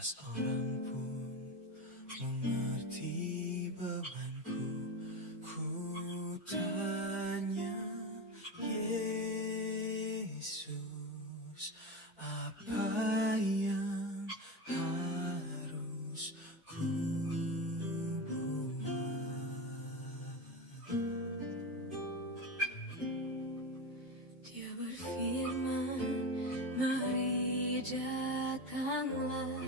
Tak seorang pun mengerti bebanku. Ku tanya Yesus, apa yang harus ku buat? Dia berfirman, mari datanglah.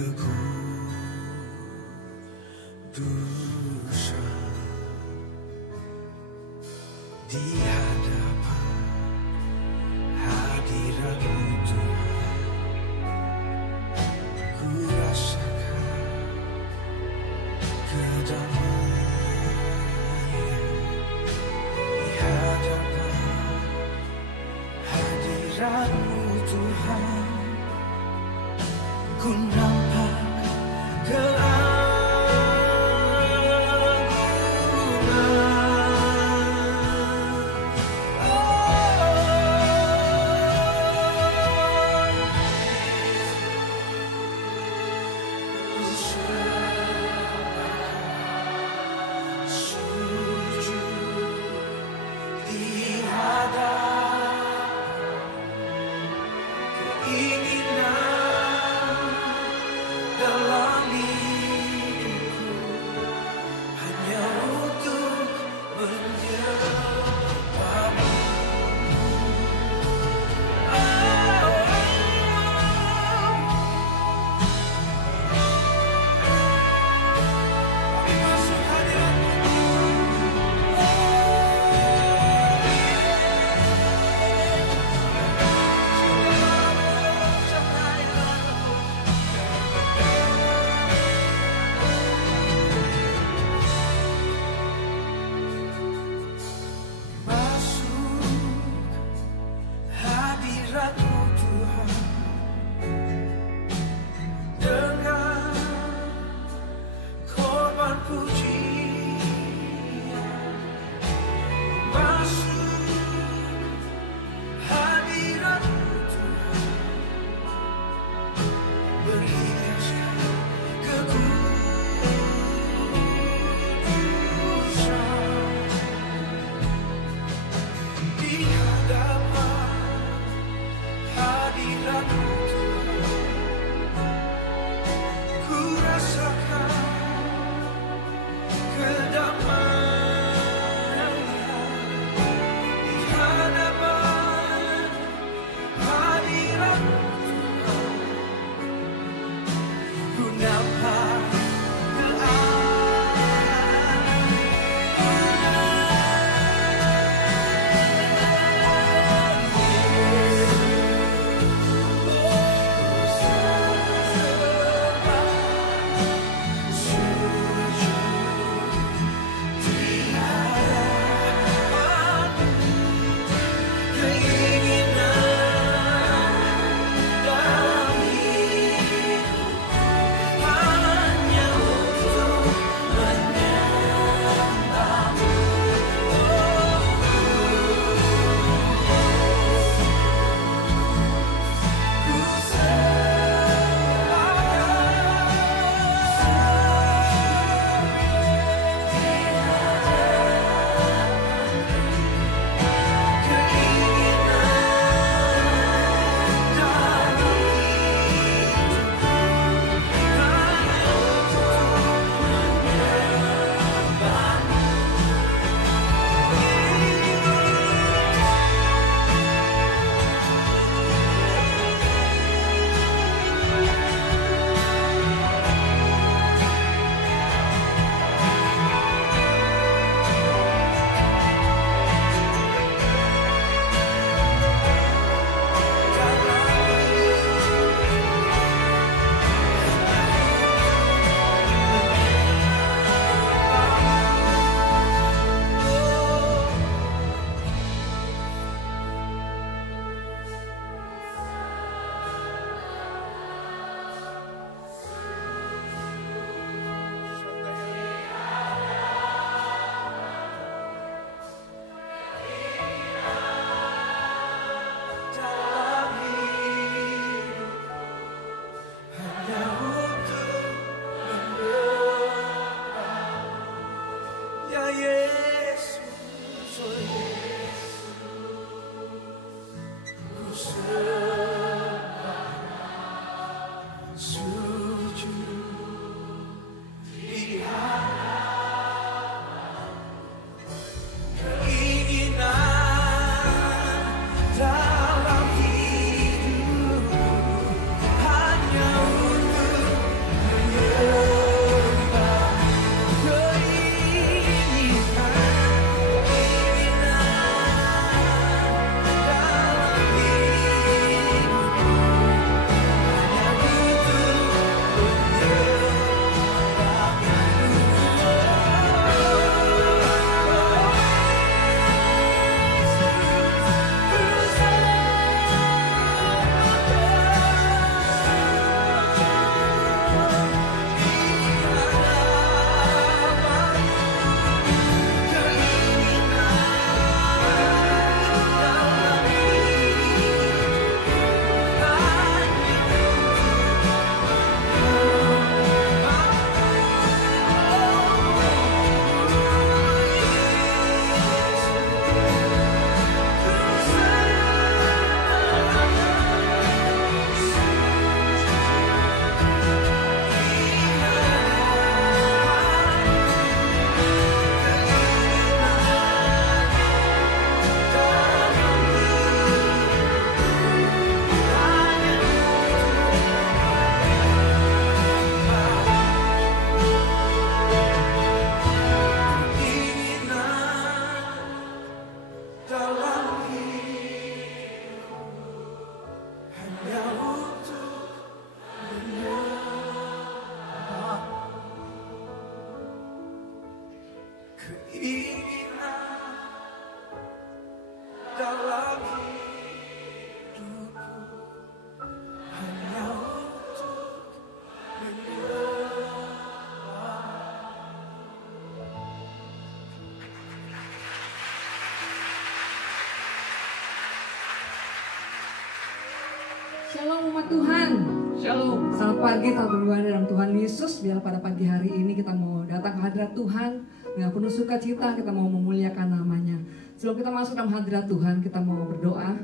kekudusan di hadapan hadirat-Mu Tuhan. Ku rasakan kedamaian di hadapan hadirat-Mu Tuhan. Ku nampak dalam hidupku hanya untuk menyembah-Mu. Kami masuk hadirat-Mu. Hadirat-Mu Tuhan, dengan korban pujian. Masuk hadirat-Mu Tuhan, berhiaskan kekudusan di hadapan hadirat-Mu Tuhan. Ku rasakan kedamaian di hadapan hadirat-Mu Tuhan. Ku nampak keadilan. Shalom umat Tuhan. Shalom. Selamat pagi, selamat beribadah dalam Tuhan Yesus. Biar pada pagi hari ini kita mau datang ke hadirat Tuhan dengan penuh sukacita, kita mau memuliakan namanya. Sebelum kita masuk dalam hadirat Tuhan, kita mau berdoa.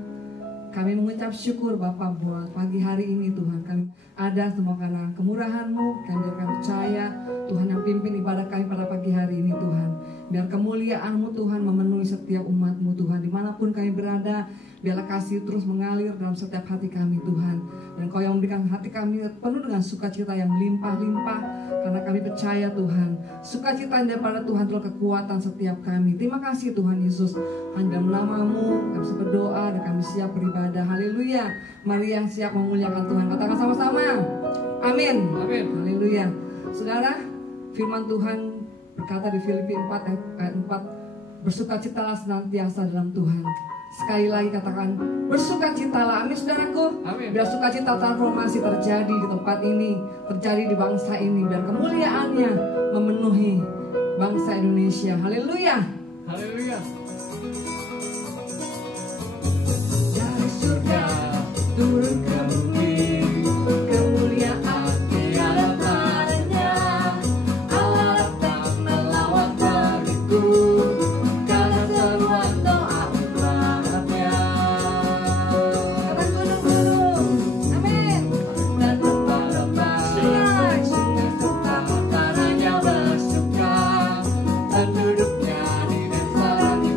Kami mengucap syukur Bapa buat pagi hari ini Tuhan. Kami ada semua karena kemurahan-Mu. Kami percaya Tuhan yang pimpin ibadah kami pada pagi hari ini Tuhan. Biar kemuliaan-Mu Tuhan memenuhi setiap umat-Mu Tuhan. Dimanapun kami berada, biarlah kasih terus mengalir dalam setiap hati kami Tuhan. Dan Kau yang memberikan hati kami penuh dengan sukacita yang melimpah-limpah. Karena kami percaya Tuhan, sukacita daripada Tuhan adalah kekuatan setiap kami. Terima kasih Tuhan Yesus. Hanya dalam nama-Mu kami berdoa dan kami siap beribadah. Haleluya. Mari yang siap memuliakan Tuhan, katakan sama-sama. Amin. Amin. Haleluya. Saudara, firman Tuhan berkata di Filipi 4 ayat 4, bersukacitalah senantiasa dalam Tuhan. Sekali lagi katakan, bersukacitalah. Amin saudaraku. Amin. Biar sukacita transformasi terjadi di tempat ini, terjadi di bangsa ini. Biar kemuliaannya memenuhi bangsa Indonesia. Haleluya. Haleluya. Dari surga turun ke bumi, kemuliaan tiada tandanya. Allah datang melawat bagiku, karena seruan doa umatnya. Kata gunung-gunung, amin. Dan lembah-lembah, sungai serta tanahnya bersuka. Penduduknya di desa langit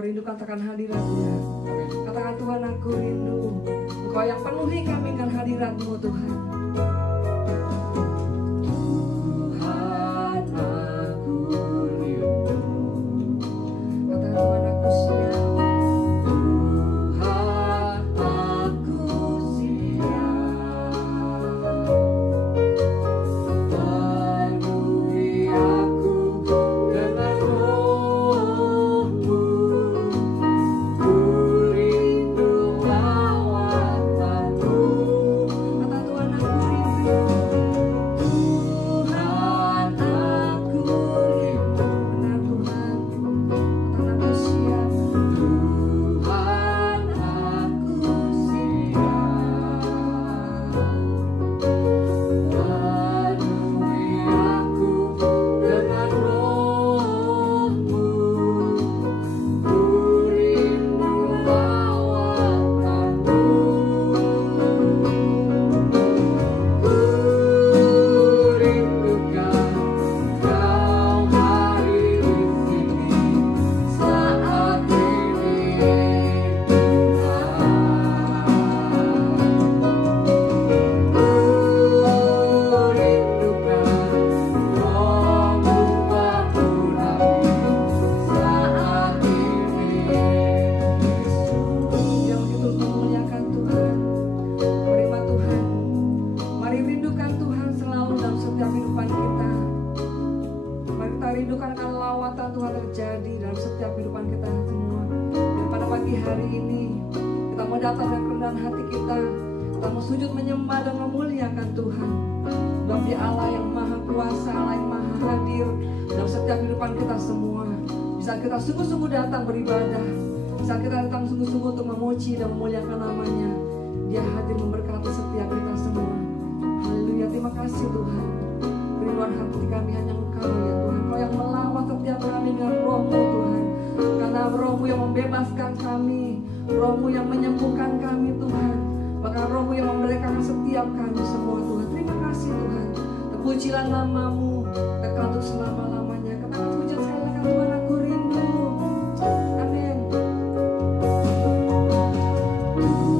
mau rindu katakan hadirat-Nya. Katakan Tuhan aku rindu. Engkau yang penuhi kami dengan hadirat-Mu Tuhan. Tuhan aku rindu. Katakan Tuhan aku siap. Tuhan aku siap. Penuhi aku dengan Roh-Mu. Ku rindu lawatan-Mu. Kata Tuhan aku rindu. Tuhan aku rindu. Benar Tuhan. Katakan aku siap. Tuhan aku siap. Penuhi aku dengan Roh-Mu. Ku rindu lawatan-Mu. Ku rindukan Kau hadir di sini saat ini Tuhan. Ku rindukan Roh-Mu mengurangi saat ini. Yang begitu memuliakan Tuhan. Terima Tuhan. Mari rindukan Tuhan selalu dalam setiap kehidupan kita. Mari kita rindukan kalau lawatan Tuhan terjadi dalam setiap kehidupan kita semua. Dan pada pagi hari ini kita mau datang dengan kerendahan hati kita. Kita mau sujud menyembah dan memuliakan Tuhan. Sebab Dia Allah yang maha kuasa, Allah yang maha hadir dalam setiap kehidupan kita semua. Bisa kita sungguh-sungguh datang beribadah. Bisa kita datang sungguh-sungguh untuk memuji dan memuliakan namanya. Dia hadir memberkati setiap kita semua. Haleluya, terima kasih Tuhan. Kerinduan hati kami hanya Engkau ya Tuhan. Engkau yang melawat setiap kami dengan Roh-Mu Tuhan. Karena Roh-Mu yang membebaskan kami, Roh-Mu yang menyembuhkan kami Tuhan. Bahkan Roh-Mu yang memerdekakan setiap kami semua Tuhan. Terima kasih Tuhan. Terpujilah nama-Mu kekal untuk selama-lamanya. Katakan pujian sekali lagi Tuhan, aku rindu. Amin.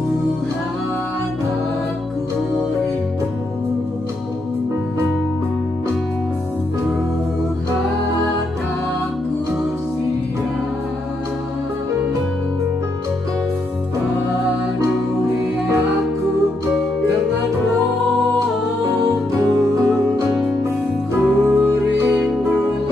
Tuhan aku rindu. Tuhan aku siap. Penuhi aku dengan Roh-Mu. Ku rindu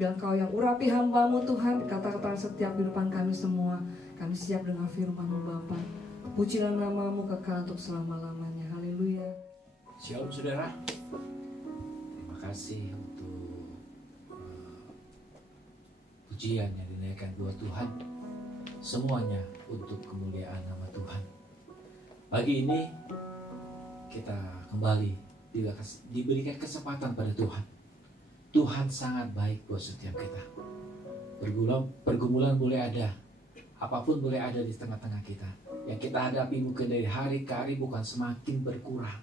Biar Engkau yang urapi hamba-Mu Tuhan, kata-kata setiap kehidupan kami semua. Kami siap dengan firman-Mu Bapa. Pujilah nama-Mu kekal untuk selama-lamanya. Haleluya. Shalom saudara. Terima kasih untuk pujian yang dinaikkan buat Tuhan. Semuanya untuk kemuliaan nama Tuhan. Pagi ini kita kembali diberikan kesempatan pada Tuhan. Tuhan sangat baik buat setiap kita. Pergumulan boleh ada, apapun boleh ada di tengah-tengah kita. Yang kita hadapi mungkin dari hari ke hari bukan semakin berkurang,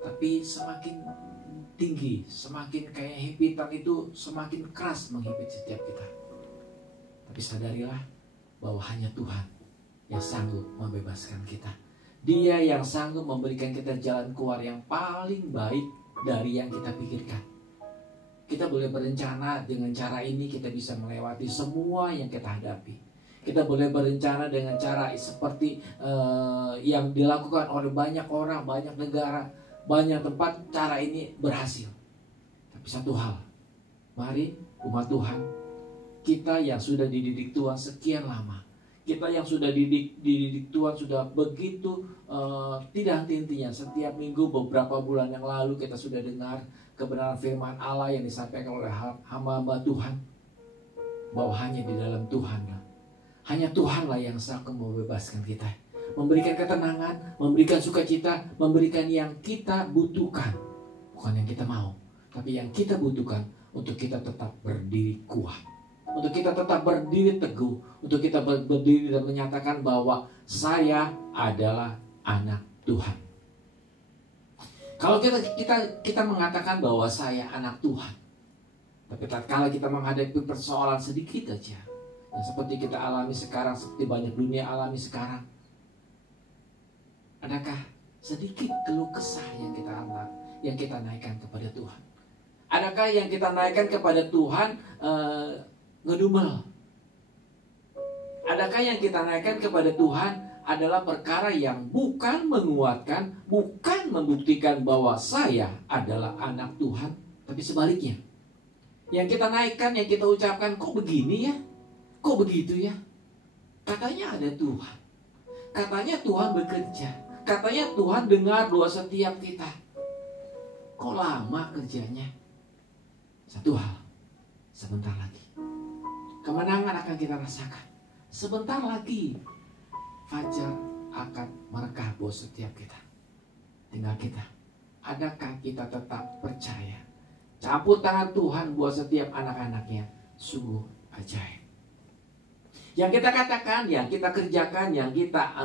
tapi semakin tinggi, semakin kayak himpitan itu semakin keras menghimpit setiap kita. Tapi sadarilah bahwa hanya Tuhan yang sanggup membebaskan kita. Dia yang sanggup memberikan kita jalan keluar yang paling baik dari yang kita pikirkan. Kita boleh berencana dengan cara ini kita bisa melewati semua yang kita hadapi. Kita boleh berencana dengan cara seperti yang dilakukan oleh banyak orang, banyak negara, banyak tempat. Cara ini berhasil. Tapi satu hal, mari umat Tuhan, kita yang sudah dididik Tuhan sekian lama, kita yang sudah dididik Tuhan sudah begitu tidak henti-hentinya. Setiap minggu beberapa bulan yang lalu kita sudah dengar kebenaran firman Allah yang disampaikan oleh hamba-hamba Tuhan, bahwa hanya di dalam Tuhanlah, hanya Tuhanlah yang sanggup membebaskan kita, memberikan ketenangan, memberikan sukacita, memberikan yang kita butuhkan, bukan yang kita mau, tapi yang kita butuhkan untuk kita tetap berdiri kuat, untuk kita tetap berdiri teguh, untuk kita berdiri dan menyatakan bahwa saya adalah anak Tuhan. Kalau kita mengatakan bahwa saya anak Tuhan, tapi tatkala kita menghadapi persoalan sedikit aja, yang seperti kita alami sekarang, seperti banyak dunia alami sekarang, adakah sedikit keluh kesah yang kita naikkan kepada Tuhan? Adakah yang kita naikkan kepada Tuhan ngedumel? Adakah yang kita naikkan kepada Tuhan adalah perkara yang bukan menguatkan, bukan membuktikan bahwa saya adalah anak Tuhan, tapi sebaliknya. Yang kita naikkan, yang kita ucapkan, kok begini ya? Kok begitu ya? Katanya ada Tuhan. Katanya Tuhan bekerja. Katanya Tuhan dengar doa setiap kita. Kok lama kerjanya? Satu hal, sebentar lagi kemenangan akan kita rasakan. Sebentar lagi fajar akan merekah buat setiap kita. Tinggal kita, adakah kita tetap percaya? Campur tangan Tuhan buat setiap anak-anaknya sungguh ajaib. Yang kita katakan, yang kita kerjakan, yang kita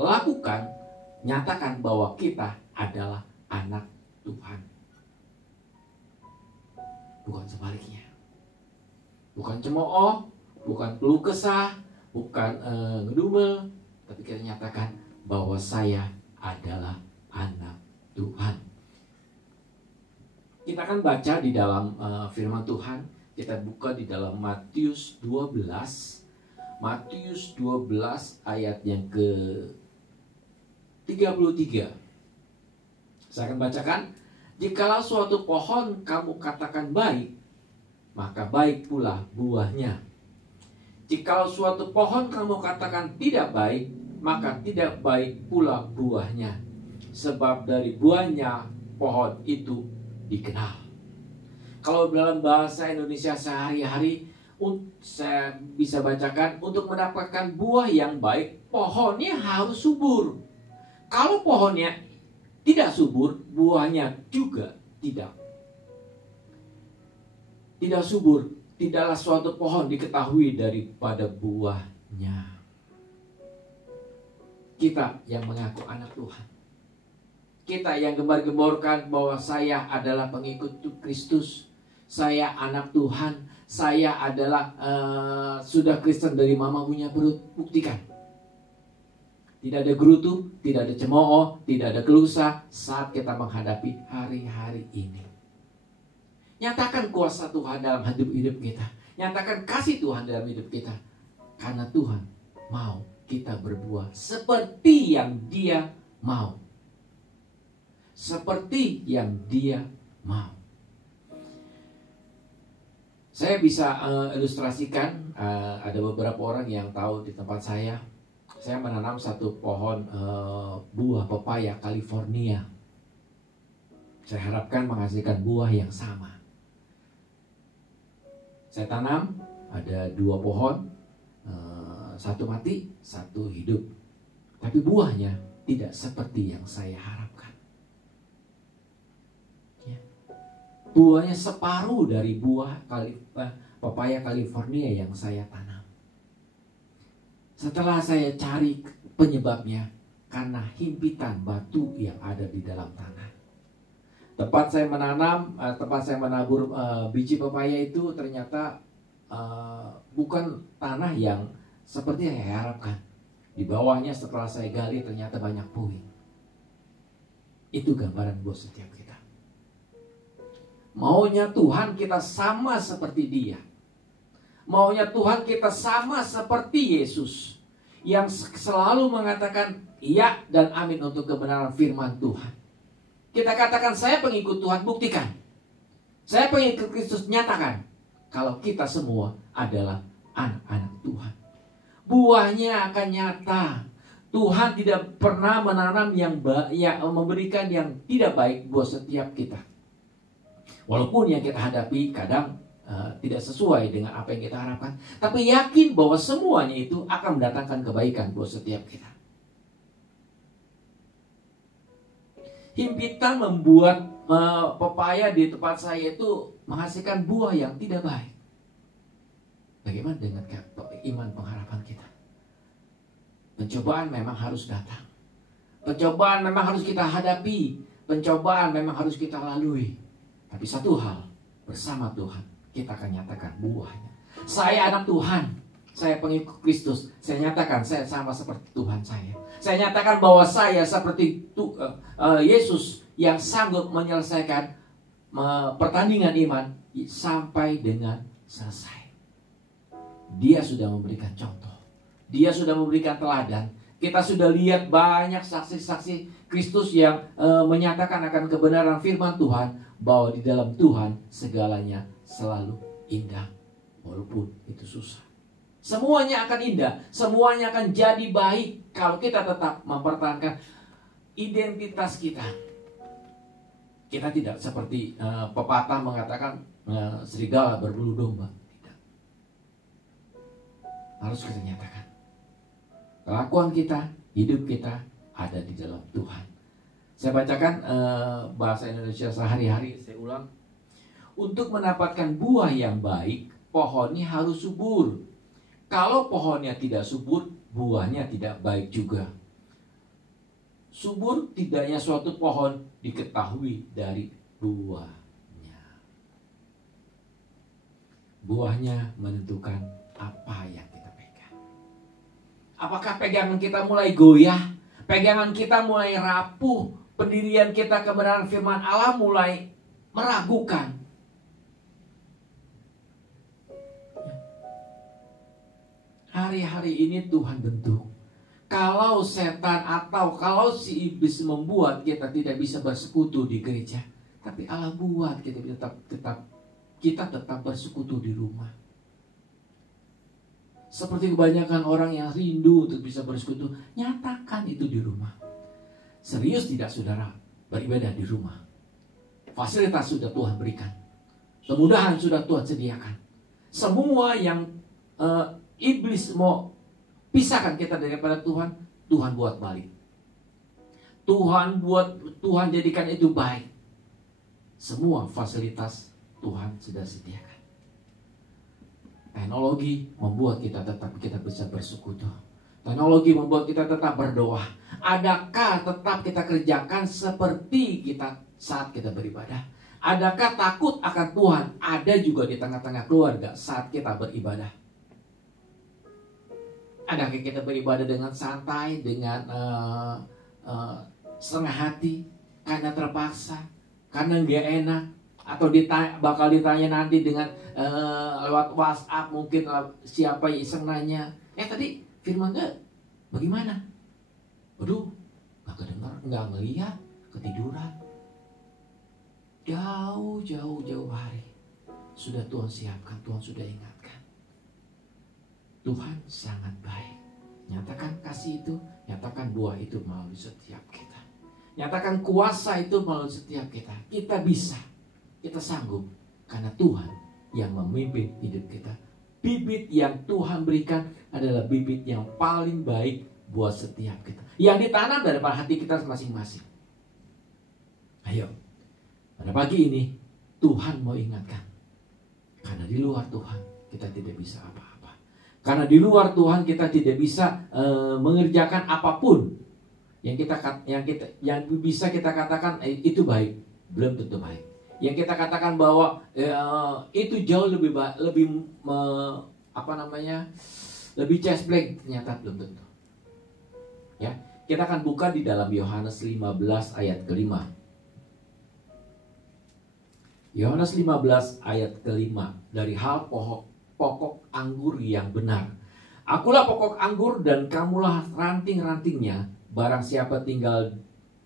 lakukan, nyatakan bahwa kita adalah anak Tuhan. Bukan sebaliknya. Bukan cemooh, bukan keluh kesah, bukan ngedumel, tapi kita nyatakan bahwa saya adalah anak Tuhan. Kita akan baca di dalam firman Tuhan. Kita buka di dalam Matius 12. Matius 12 ayat yang ke-33. Saya akan bacakan. Jikalau suatu pohon kamu katakan baik, maka baik pula buahnya. Jikalau suatu pohon kamu katakan tidak baik, maka tidak baik pula buahnya. Sebab dari buahnya pohon itu dikenal. Kalau dalam bahasa Indonesia sehari-hari, saya bisa bacakan, untuk mendapatkan buah yang baik, pohonnya harus subur. Kalau pohonnya tidak subur, buahnya juga tidak subur. Tidaklah suatu pohon diketahui daripada buahnya. Kita yang mengaku anak Tuhan, kita yang gembar-gemborkan bahwa saya adalah pengikut Kristus, saya anak Tuhan, saya adalah sudah Kristen dari mama punya perut. Buktikan. Tidak ada gerutu, tidak ada cemooh, tidak ada gelusa saat kita menghadapi hari-hari ini. Nyatakan kuasa Tuhan dalam hidup kita. Nyatakan kasih Tuhan dalam hidup kita. Karena Tuhan mau kita berbuah seperti yang Dia mau. Seperti yang Dia mau. Saya bisa ilustrasikan, ada beberapa orang yang tahu di tempat saya menanam satu pohon buah pepaya California. Saya harapkan menghasilkan buah yang sama. Saya tanam, ada 2 pohon, satu mati, satu hidup. Tapi buahnya tidak seperti yang saya harapkan. Buahnya separuh dari buah pepaya California yang saya tanam. Setelah saya cari penyebabnya, karena himpitan batu yang ada di dalam tanah. Tempat saya menanam, tempat saya menabur biji pepaya itu ternyata bukan tanah yang seperti yang saya harapkan. Di bawahnya setelah saya gali ternyata banyak puing. Itu gambaran buat setiap kita. Maunya Tuhan kita sama seperti Dia. Maunya Tuhan kita sama seperti Yesus, yang selalu mengatakan iya dan amin untuk kebenaran firman Tuhan. Kita katakan saya pengikut Tuhan, buktikan. Saya pengikut Kristus, nyatakan. Kalau kita semua adalah anak-anak Tuhan, buahnya akan nyata. Tuhan tidak pernah menanam yang memberikan yang tidak baik buat setiap kita. Walaupun yang kita hadapi kadang tidak sesuai dengan apa yang kita harapkan, tapi yakin bahwa semuanya itu akan mendatangkan kebaikan buat setiap kita. Himpitan membuat pepaya di tempat saya itu menghasilkan buah yang tidak baik. Bagaimana dengan iman pengharapan kita? Pencobaan memang harus datang. Pencobaan memang harus kita hadapi. Pencobaan memang harus kita lalui. Tapi satu hal, bersama Tuhan kita akan nyatakan buahnya. Saya anak Tuhan, saya pengikut Kristus. Saya nyatakan saya sama seperti Tuhan saya. Saya nyatakan bahwa saya seperti Yesus yang sanggup menyelesaikan pertandingan iman sampai dengan selesai. Dia sudah memberikan contoh. Dia sudah memberikan teladan. Kita sudah lihat banyak saksi-saksi Kristus yang menyatakan akan kebenaran firman Tuhan, bahwa di dalam Tuhan segalanya selalu indah, walaupun itu susah. Semuanya akan indah, semuanya akan jadi baik kalau kita tetap mempertahankan identitas kita. Kita tidak seperti pepatah mengatakan serigala berbulu domba. Tidak. Harus kita nyatakan. Kelakuan kita, hidup kita ada di dalam Tuhan. Saya bacakan bahasa Indonesia sehari-hari, saya ulang. Untuk mendapatkan buah yang baik, pohonnya harus subur. Kalau pohonnya tidak subur, buahnya tidak baik juga. Subur tidaknya suatu pohon diketahui dari buahnya. Buahnya menentukan apa yang kita pegang. Apakah pegangan kita mulai goyah? Pegangan kita mulai rapuh? Pendirian kita kebenaran firman Allah mulai meragukan? Hari-hari ini Tuhan bentuk. Kalau setan atau kalau si iblis membuat kita tidak bisa bersekutu di gereja, tapi Allah buat kita tetap bersekutu di rumah. Seperti kebanyakan orang yang rindu untuk bisa bersekutu, nyatakan itu di rumah. Serius tidak saudara beribadah di rumah? Fasilitas sudah Tuhan berikan, kemudahan sudah Tuhan sediakan. Semua yang iblis mau pisahkan kita daripada Tuhan, Tuhan buat balik. Tuhan jadikan itu baik. Semua fasilitas Tuhan sudah sediakan. Teknologi membuat kita bisa bersekutu. Teknologi membuat kita tetap berdoa. Adakah tetap kita kerjakan seperti kita saat kita beribadah? Adakah takut akan Tuhan ada juga di tengah-tengah keluarga saat kita beribadah? Adakah kita beribadah dengan santai, dengan setengah hati, karena terpaksa, karena nggak enak, atau bakal ditanya nanti dengan lewat WhatsApp mungkin siapa yang iseng nanya, tadi firman gak? Bagaimana? Waduh, nggak kedengar, nggak ngeliat, ketiduran. Jauh hari sudah Tuhan siapkan, Tuhan sudah ingatkan. Tuhan sangat baik. Nyatakan kasih itu, nyatakan buah itu melalui setiap kita. Nyatakan kuasa itu melalui setiap kita. Kita bisa, kita sanggup, karena Tuhan yang memimpin hidup kita. Bibit yang Tuhan berikan adalah bibit yang paling baik buat setiap kita, yang ditanam dari hati kita masing-masing. Ayo, pada pagi ini Tuhan mau ingatkan, karena di luar Tuhan kita tidak bisa apa-apa. Karena di luar Tuhan kita tidak bisa mengerjakan apapun yang bisa kita katakan itu baik, belum tentu baik. Yang kita katakan bahwa itu jauh lebih lebih cespleng, ternyata belum tentu. Ya, kita akan buka di dalam Yohanes 15 ayat ke-5. Yohanes 15 ayat ke-5, dari hal pokok anggur yang benar. Akulah pokok anggur dan kamulah ranting-rantingnya. Barang siapa tinggal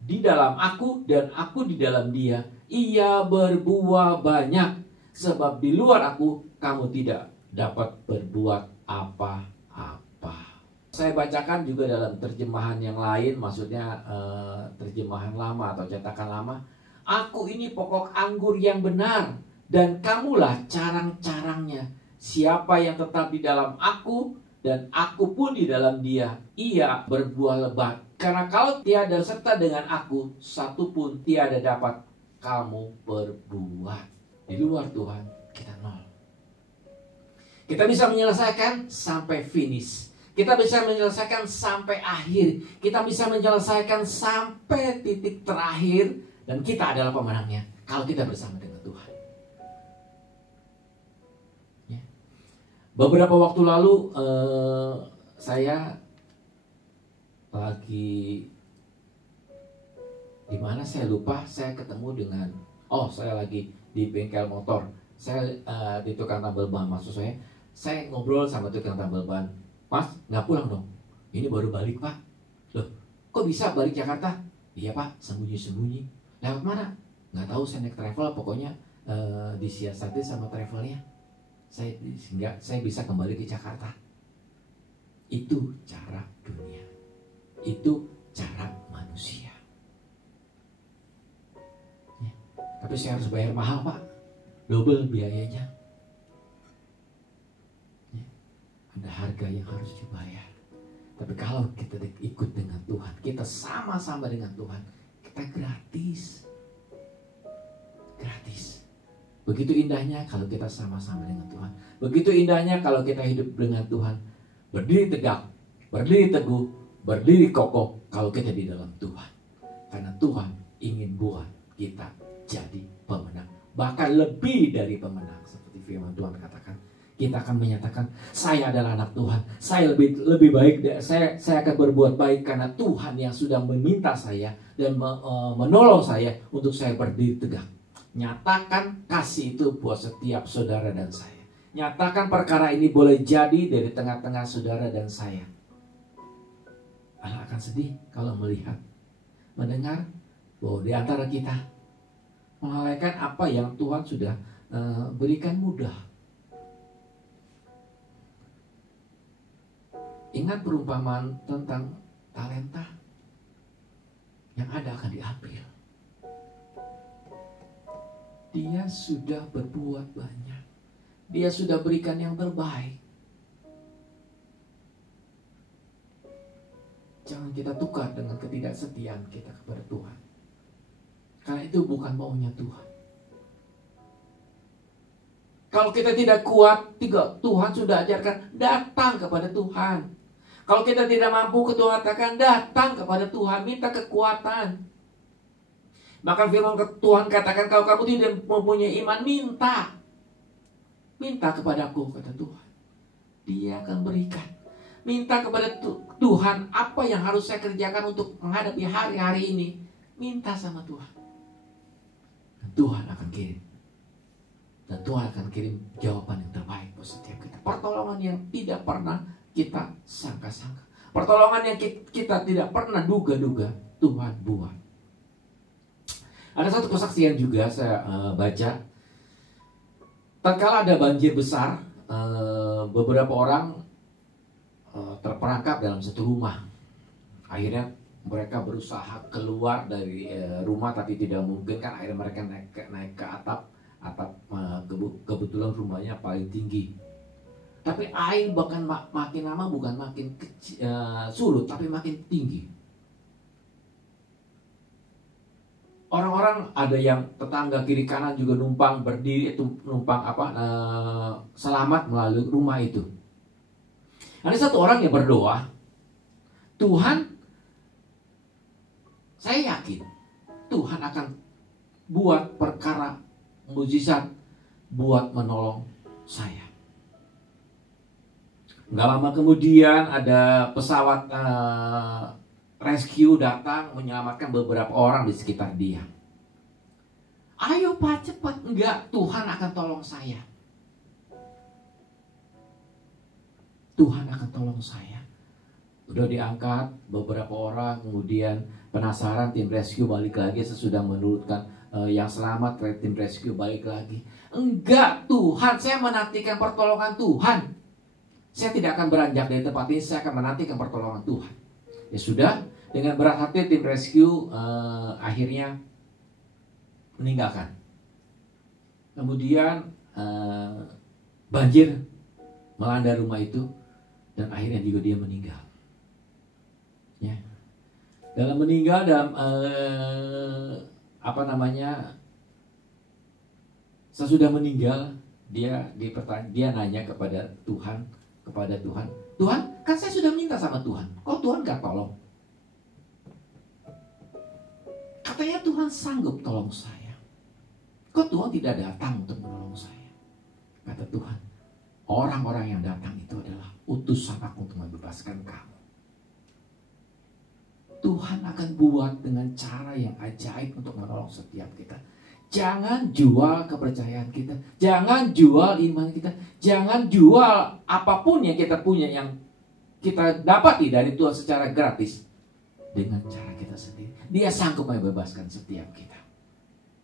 di dalam aku dan aku di dalam dia, ia berbuah banyak. Sebab di luar aku kamu tidak dapat berbuat apa-apa. Saya bacakan juga dalam terjemahan yang lain, maksudnya terjemahan lama atau cetakan lama. Aku ini pokok anggur yang benar dan kamulah carang-carangnya. Siapa yang tetap di dalam aku dan aku pun di dalam dia, ia berbuah lebat. Karena kalau tiada serta dengan aku, satu pun tiada dapat kamu berbuat. Di luar Tuhan, kita nol. Kita bisa menyelesaikan sampai finish. Kita bisa menyelesaikan sampai akhir. Kita bisa menyelesaikan sampai titik terakhir. Dan kita adalah pemenangnya kalau kita bersama dengan Tuhan. Beberapa waktu lalu saya lagi di mana saya lupa, saya ketemu dengan saya lagi di bengkel motor. Saya di tukang tambal ban, maksud saya ngobrol sama tukang tambal ban. Mas, nggak pulang dong? Ini baru balik Pak. kok bisa balik Jakarta? Iya Pak, sembunyi-sembunyi. Lewat mana? Nggak tahu, saya naik travel, pokoknya disiasati sama travelnya. Sehingga saya bisa kembali ke Jakarta. Itu cara dunia. Itu cara manusia. Ya. Tapi saya harus bayar mahal Pak. Double biayanya. Ya. Ada harga yang harus dibayar. Tapi kalau kita ikut dengan Tuhan, kita sama-sama dengan Tuhan, kita gratis. Gratis. Begitu indahnya kalau kita sama-sama dengan Tuhan. Begitu indahnya kalau kita hidup dengan Tuhan. Berdiri tegak, berdiri teguh, berdiri kokoh kalau kita di dalam Tuhan. Karena Tuhan ingin buat kita jadi pemenang. Bahkan lebih dari pemenang. Seperti firman Tuhan katakan. Kita akan menyatakan, saya adalah anak Tuhan. Saya lebih baik. Saya akan berbuat baik karena Tuhan yang sudah meminta saya dan menolong saya untuk saya berdiri tegak. Nyatakan kasih itu buat setiap saudara dan saya. Nyatakan perkara ini boleh jadi dari tengah-tengah saudara dan saya. Allah akan sedih kalau melihat, mendengar bahwa di antara kita melalaikan apa yang Tuhan sudah berikan mudah. Ingat perumpamaan tentang talenta, yang ada akan diambil. Dia sudah berbuat banyak. Dia sudah berikan yang terbaik. Jangan kita tukar dengan ketidaksetiaan kita kepada Tuhan. Karena itu bukan maunya Tuhan. Kalau kita tidak kuat, Tuhan sudah ajarkan, datang kepada Tuhan. Kalau kita tidak mampu, Tuhan katakan, datang kepada Tuhan, minta kekuatan. Bahkan firman Tuhan katakan, kalau kamu tidak mempunyai iman, minta. Minta kepadaku, kata Tuhan. Dia akan berikan. Minta kepada Tuhan, apa yang harus saya kerjakan untuk menghadapi hari-hari ini. Minta sama Tuhan. Dan Tuhan akan kirim. Dan Tuhan akan kirim jawaban yang terbaik buat setiap kita. Pertolongan yang tidak pernah kita sangka-sangka. Pertolongan yang kita tidak pernah duga-duga, Tuhan buat. Ada satu kesaksian juga saya baca. Tatkala ada banjir besar, beberapa orang terperangkap dalam satu rumah. Akhirnya mereka berusaha keluar dari rumah, tapi tidak mungkin kan. Akhirnya mereka naik ke atap. Kebetulan rumahnya paling tinggi. Tapi air bahkan makin lama bukan makin surut, tapi makin tinggi. Orang-orang ada yang tetangga kiri kanan juga numpang berdiri, itu numpang selamat melalui rumah itu. Ada satu orang yang berdoa, Tuhan, saya yakin Tuhan akan buat perkara mujizat buat menolong saya. Nggak lama kemudian ada pesawat rescue datang menyelamatkan beberapa orang di sekitar dia. Ayo Pak, cepat. Enggak, Tuhan akan tolong saya. Tuhan akan tolong saya. Udah diangkat beberapa orang, kemudian penasaran tim rescue balik lagi sesudah menurutkan yang selamat, tim rescue balik lagi. Enggak, Tuhan, saya menantikan pertolongan Tuhan. Saya tidak akan beranjak dari tempat ini, saya akan menantikan pertolongan Tuhan. Ya sudah, dengan berat hati tim rescue akhirnya meninggalkan. Kemudian banjir melanda rumah itu dan akhirnya juga dia meninggal. Ya. Dalam meninggal, dalam sesudah meninggal, dia nanya kepada Tuhan, Tuhan, kan saya sudah minta sama Tuhan, kok Tuhan gak tolong? Katanya Tuhan sanggup tolong saya, kok Tuhan tidak datang untuk menolong saya? Kata Tuhan, orang-orang yang datang itu adalah utusan aku untuk membebaskan kamu. Tuhan akan buat dengan cara yang ajaib untuk menolong setiap kita. Jangan jual kepercayaan kita, jangan jual iman kita, jangan jual apapun yang kita punya, yang kita dapati dari Tuhan secara gratis. dengan cara kita sendiri. Dia sanggup membebaskan setiap kita.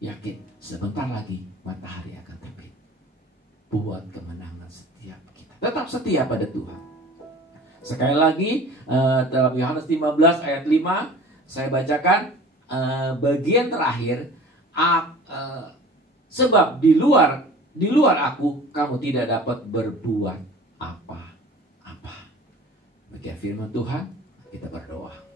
Yakin sebentar lagi matahari akan terbit. Buat kemenangan setiap kita. Tetap setia pada Tuhan. Sekali lagi dalam Yohanes 15 ayat 5 saya bacakan bagian terakhir. Sebab di luar aku kamu tidak dapat berbuat apa-apa. Bagian firman Tuhan, kita berdoa.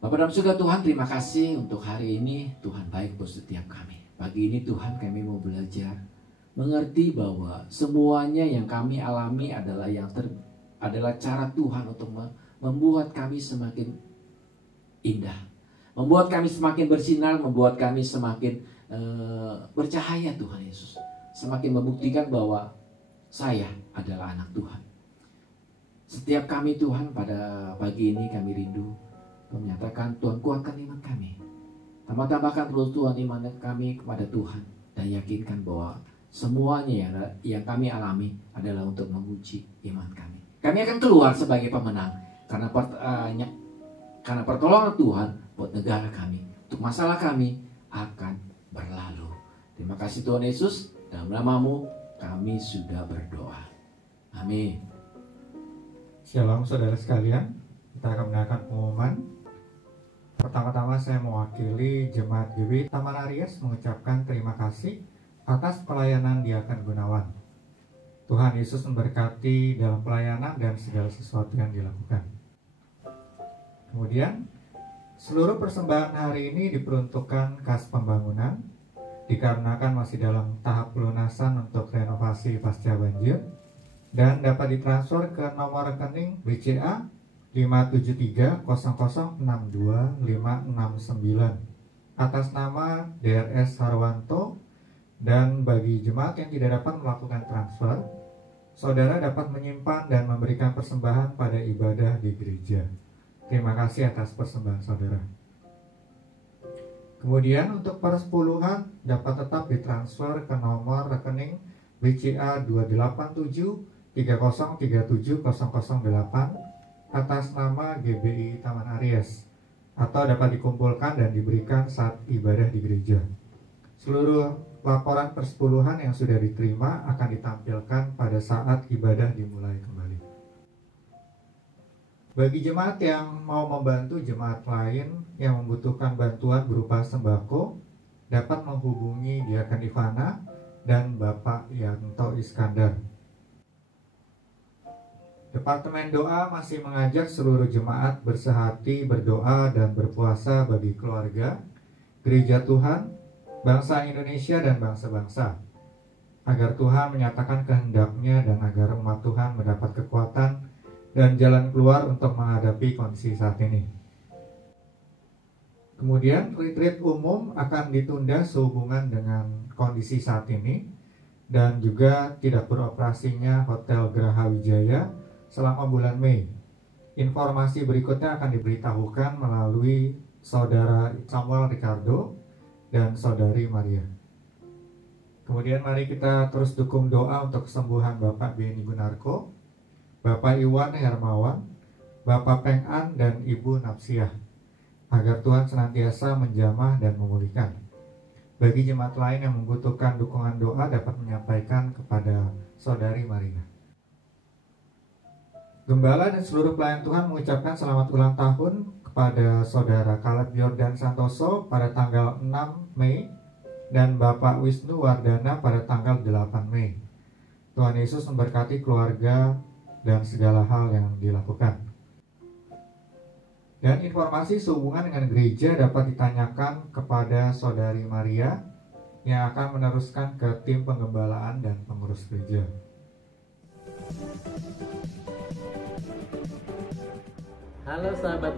Bapa dalam surga Tuhan, terima kasih untuk hari ini. Tuhan baik buat setiap kami. Pagi ini Tuhan kami mau belajar mengerti bahwa semuanya yang kami alami adalah adalah cara Tuhan untuk membuat kami semakin indah, membuat kami semakin bersinar, membuat kami semakin bercahaya Tuhan Yesus. Semakin membuktikan bahwa saya adalah anak Tuhan. Setiap kami Tuhan pada pagi ini kami rindu menyatakan Tuhan kuatkan iman kami. Tambahkan terus Tuhan iman kami kepada Tuhan. Dan yakinkan bahwa semuanya yang kami alami adalah untuk menguji iman kami. Kami akan keluar sebagai pemenang. Karena pertolongan Tuhan buat negara kami. Untuk masalah kami akan berlalu. Terima kasih Tuhan Yesus. Dalam nama-Mu kami sudah berdoa. Amin. Shalom saudara sekalian. Kita akan mendengarkan pengumuman. Pertama-tama saya mewakili Jemaat GBI Taman Aries mengucapkan terima kasih atas pelayanan Diaken Gunawan. Tuhan Yesus memberkati dalam pelayanan dan segala sesuatu yang dilakukan. Kemudian, seluruh persembahan hari ini diperuntukkan kas pembangunan, dikarenakan masih dalam tahap pelunasan untuk renovasi pasca banjir, dan dapat ditransfer ke nomor rekening BCA 5730062 569 atas nama DRS Harwanto. Dan bagi jemaat yang tidak dapat melakukan transfer, saudara dapat menyimpan dan memberikan persembahan pada ibadah di gereja. Terima kasih atas persembahan saudara. Kemudian untuk persepuluhan dapat tetap ditransfer ke nomor rekening BCA 28730370008 atas nama GBI Taman Aries, atau dapat dikumpulkan dan diberikan saat ibadah di gereja. Seluruh laporan persepuluhan yang sudah diterima akan ditampilkan pada saat ibadah dimulai kembali. Bagi jemaat yang mau membantu jemaat lain yang membutuhkan bantuan berupa sembako, dapat menghubungi Diaken Ivana dan Bapak Yanto Iskandar. Departemen Doa masih mengajak seluruh jemaat bersehati, berdoa, dan berpuasa bagi keluarga, gereja Tuhan, bangsa Indonesia, dan bangsa-bangsa, agar Tuhan menyatakan kehendak-Nya dan agar umat Tuhan mendapat kekuatan dan jalan keluar untuk menghadapi kondisi saat ini. Kemudian retreat umum akan ditunda sehubungan dengan kondisi saat ini, dan juga tidak beroperasinya Hotel Geraha Wijaya selama bulan Mei. Informasi berikutnya akan diberitahukan melalui Saudara Samuel Ricardo dan Saudari Maria. Kemudian mari kita terus dukung doa untuk kesembuhan Bapak Beni Gunarko, Bapak Iwan Hermawan, Bapak Peng An, dan Ibu Napsiah, agar Tuhan senantiasa menjamah dan memulihkan. Bagi jemaat lain yang membutuhkan dukungan doa dapat menyampaikan kepada Saudari Maria. Gembala dan seluruh pelayan Tuhan mengucapkan selamat ulang tahun kepada Saudara Caleb Yordan Santoso pada tanggal 6 Mei dan Bapak Wisnu Wardana pada tanggal 8 Mei. Tuhan Yesus memberkati keluarga dan segala hal yang dilakukan. Dan informasi sehubungan dengan gereja dapat ditanyakan kepada Saudari Maria yang akan meneruskan ke tim penggembalaan dan pengurus gereja. Halo sahabat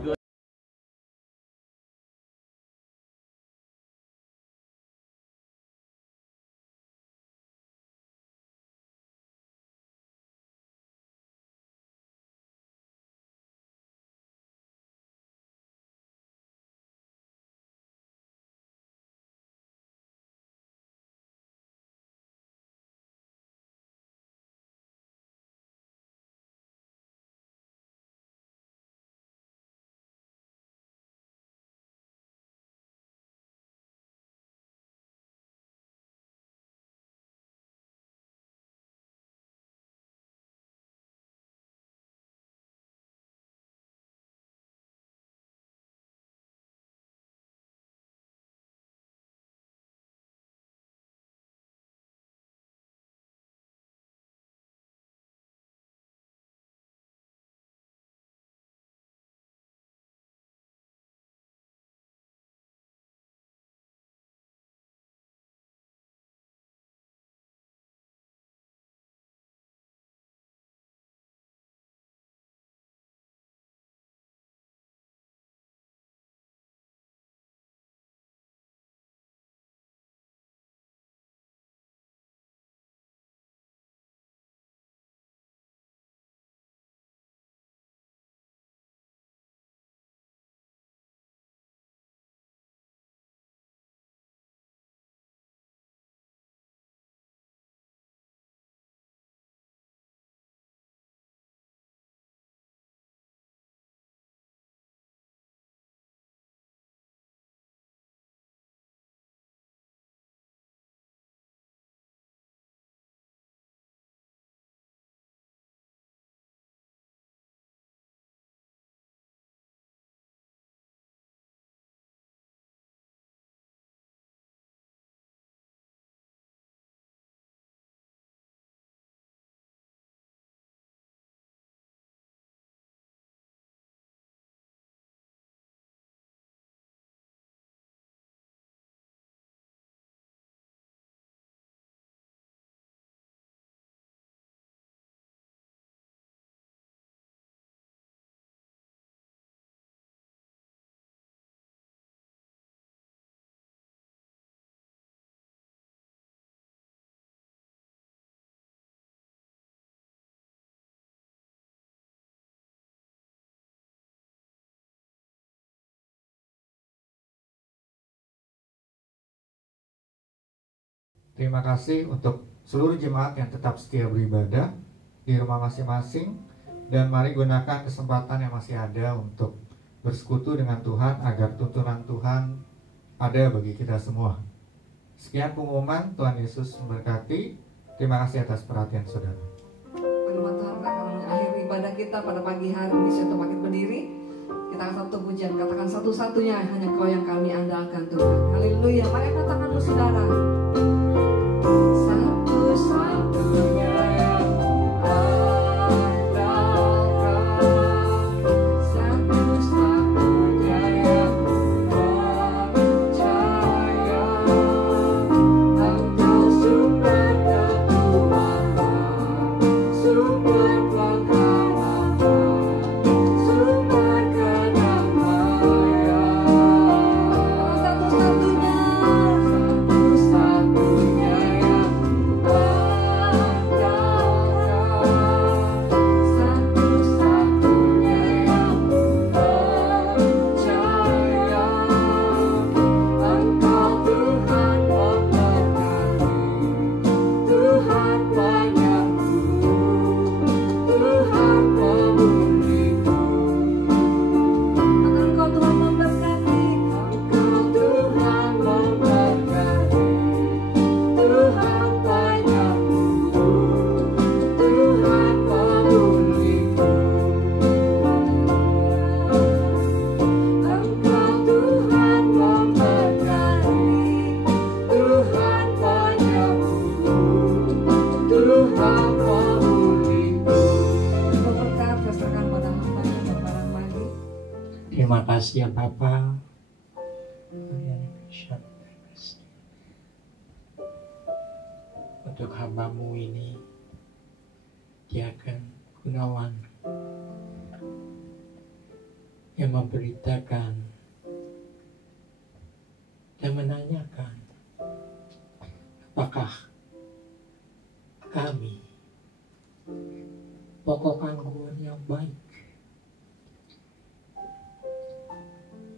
Terima kasih untuk seluruh jemaat yang tetap setia beribadah di rumah masing-masing. Dan mari gunakan kesempatan yang masih ada untuk bersekutu dengan Tuhan agar tuntunan Tuhan ada bagi kita semua. Sekian pengumuman, Tuhan Yesus memberkati. Terima kasih atas perhatian saudara. Firman Tuhan akan mengakhiri ibadah kita pada pagi hari ini. Untuk bangkit berdiri, kita akan satu pujian, katakan satu-satunya hanya Kau yang kami andalkan Tuhan. Haleluya. Mari angkat tanganmu saudara. Satu-satunya yang Terima kasih ya Bapa. Untuk hamba-Mu ini, Diaken Gunawan, yang memberitakan dan menanyakan apakah kami pokok anggur yang baik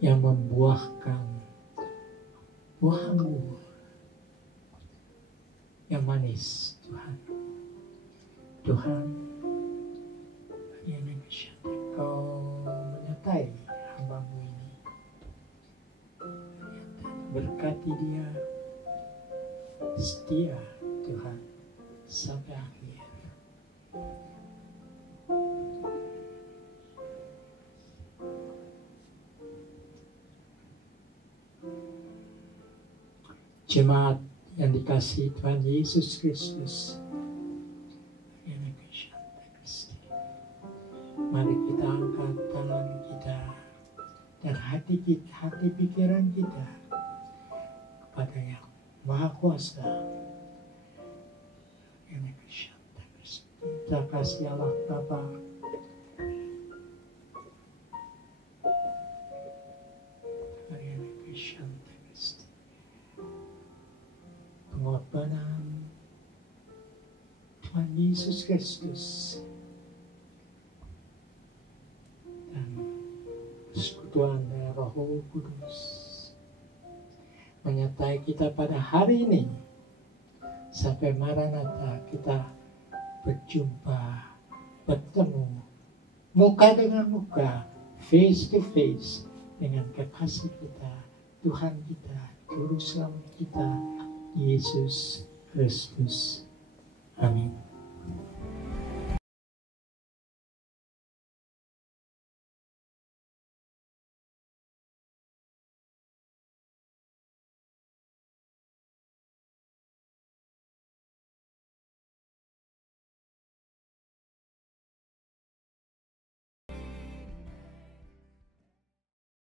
yang membuahkan buah anggur yang manis, Tuhan. Tuhan, Kau menyertai hamba-Mu ini. Berkati dia setia, Tuhan, sampai akhir. Jemaat yang dikasihi Tuhan Yesus Kristus, mari kita angkat tangan kita dan hati pikiran kita kepada Yang Maha Kuasa. Kita kasih Allah Bapa, pengorbanan Tuhan Yesus Kristus dan persekutuan dari Roh Kudus menyertai kita pada hari ini sampai Maranatha kita bertemu muka dengan muka, face to face dengan kekasih kita, Tuhan kita, Juru Selamat kita, Yesus Kristus. Amin.